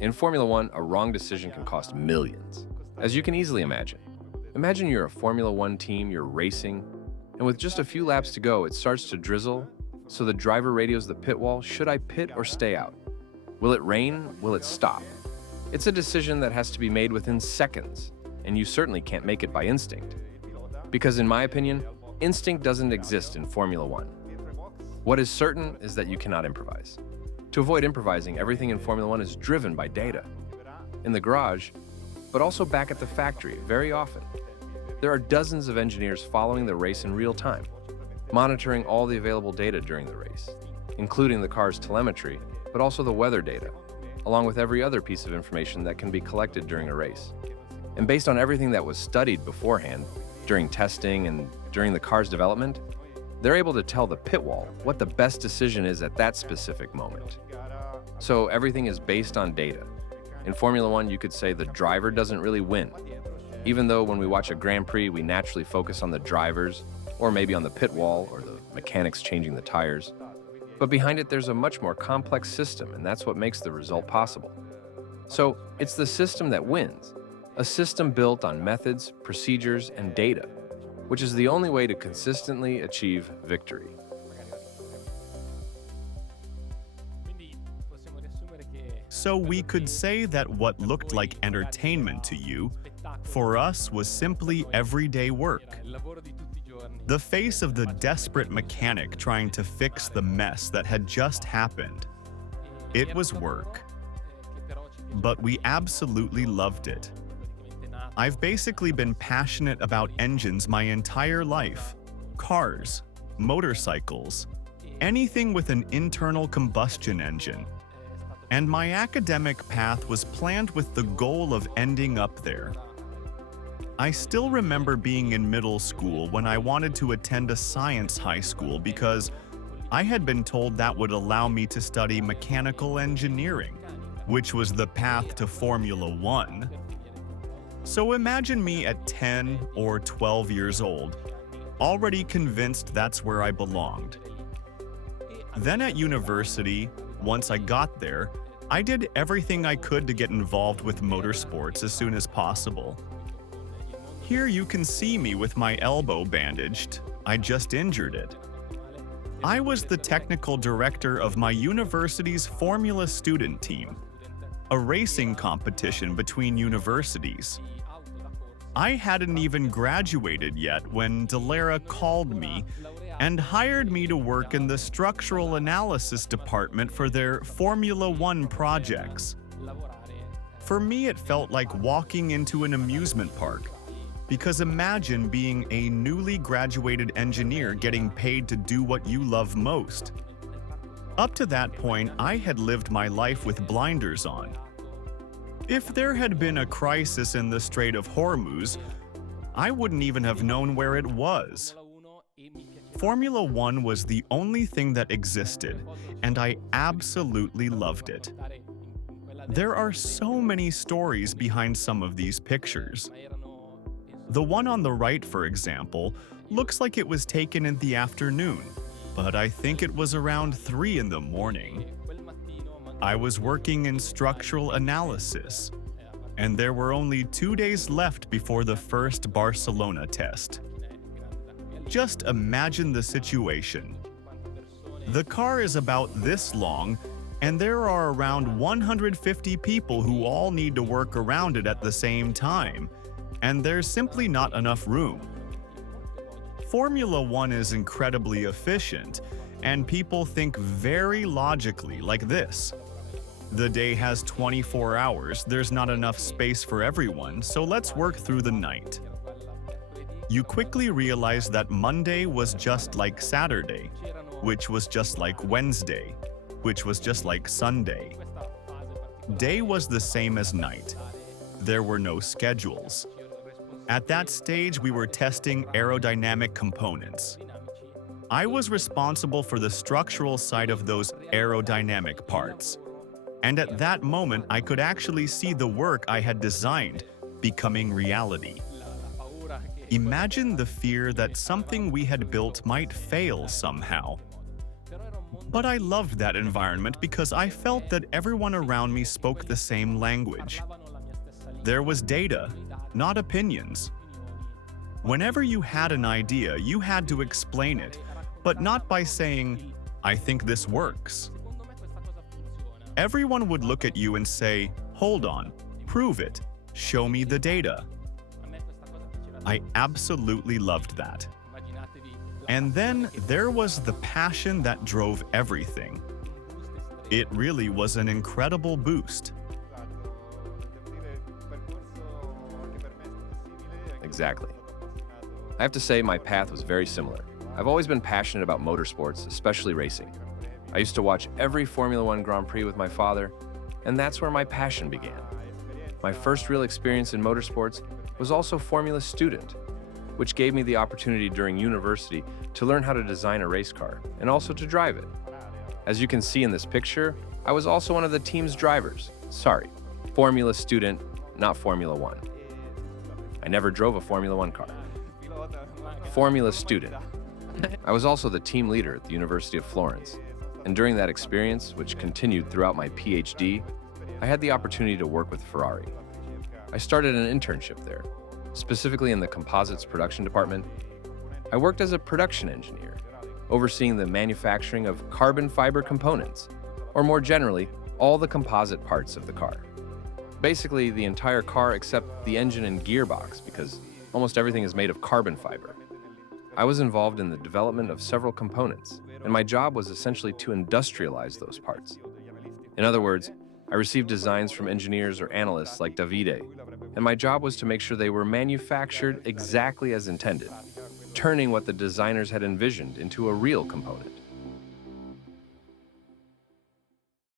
In Formula One, a wrong decision can cost millions, as you can easily imagine. Imagine you're a Formula One team, you're racing, and with just a few laps to go, it starts to drizzle, so the driver radios the pit wall, should I pit or stay out? Will it rain? Will it stop? It's a decision that has to be made within seconds, and you certainly can't make it by instinct. Because in my opinion, instinct doesn't exist in Formula One. What is certain is that you cannot improvise. To avoid improvising, everything in Formula One is driven by data. In the garage, but also back at the factory, very often. There are dozens of engineers following the race in real time, monitoring all the available data during the race, including the car's telemetry, but also the weather data, along with every other piece of information that can be collected during a race. And based on everything that was studied beforehand, during testing and during the car's development, they're able to tell the pit wall what the best decision is at that specific moment. So everything is based on data. In Formula One, you could say the driver doesn't really win. Even though when we watch a Grand Prix, we naturally focus on the drivers, or maybe on the pit wall, or the mechanics changing the tires. But behind it, there's a much more complex system, and that's what makes the result possible. So it's the system that wins, a system built on methods, procedures, and data, which is the only way to consistently achieve victory. So we could say that what looked like entertainment to you, for us, was simply everyday work. The face of the desperate mechanic trying to fix the mess that had just happened. It was work. But we absolutely loved it. I've basically been passionate about engines my entire life. Cars, motorcycles, anything with an internal combustion engine. And my academic path was planned with the goal of ending up there. I still remember being in middle school when I wanted to attend a science high school because I had been told that would allow me to study mechanical engineering, which was the path to Formula One. So imagine me at 10 or 12 years old, already convinced that's where I belonged. Then at university, once I got there, I did everything I could to get involved with motorsports as soon as possible. Here you can see me with my elbow bandaged. I just injured it. I was the technical director of my university's Formula student team, a racing competition between universities. I hadn't even graduated yet when Dallara called me and hired me to work in the structural analysis department for their Formula One projects. For me, it felt like walking into an amusement park. Because imagine being a newly graduated engineer getting paid to do what you love most. Up to that point, I had lived my life with blinders on. If there had been a crisis in the Strait of Hormuz, I wouldn't even have known where it was. Formula One was the only thing that existed, and I absolutely loved it. There are so many stories behind some of these pictures. The one on the right, for example, looks like it was taken in the afternoon, but I think it was around 3 in the morning. I was working in structural analysis, and there were only 2 days left before the first Barcelona test. Just imagine the situation. The car is about this long, and there are around 150 people who all need to work around it at the same time, and there's simply not enough room. Formula One is incredibly efficient, and people think very logically like this. The day has 24 hours, there's not enough space for everyone, so let's work through the night. You quickly realize that Monday was just like Saturday, which was just like Wednesday, which was just like Sunday. Day was the same as night. There were no schedules. At that stage, we were testing aerodynamic components. I was responsible for the structural side of those aerodynamic parts. And at that moment, I could actually see the work I had designed becoming reality. Imagine the fear that something we had built might fail somehow. But I loved that environment because I felt that everyone around me spoke the same language. There was data, not opinions. Whenever you had an idea, you had to explain it, but not by saying, "I think this works." Everyone would look at you and say, "Hold on, prove it, show me the data." I absolutely loved that. And then there was the passion that drove everything. It really was an incredible boost. Exactly. I have to say my path was very similar. I've always been passionate about motorsports, especially racing. I used to watch every Formula One Grand Prix with my father, and that's where my passion began. My first real experience in motorsports was also Formula Student, which gave me the opportunity during university to learn how to design a race car and also to drive it. As you can see in this picture, I was also one of the team's drivers. Sorry, Formula Student, not Formula One. I never drove a Formula One car. Formula Student. I was also the team leader at the University of Florence, and during that experience, which continued throughout my PhD, I had the opportunity to work with Ferrari. I started an internship there, specifically in the composites production department. I worked as a production engineer, overseeing the manufacturing of carbon fiber components, or more generally, all the composite parts of the car. Basically, the entire car except the engine and gearbox, because almost everything is made of carbon fiber. I was involved in the development of several components, and my job was essentially to industrialize those parts. In other words, I received designs from engineers or analysts like Davide, and my job was to make sure they were manufactured exactly as intended, turning what the designers had envisioned into a real component.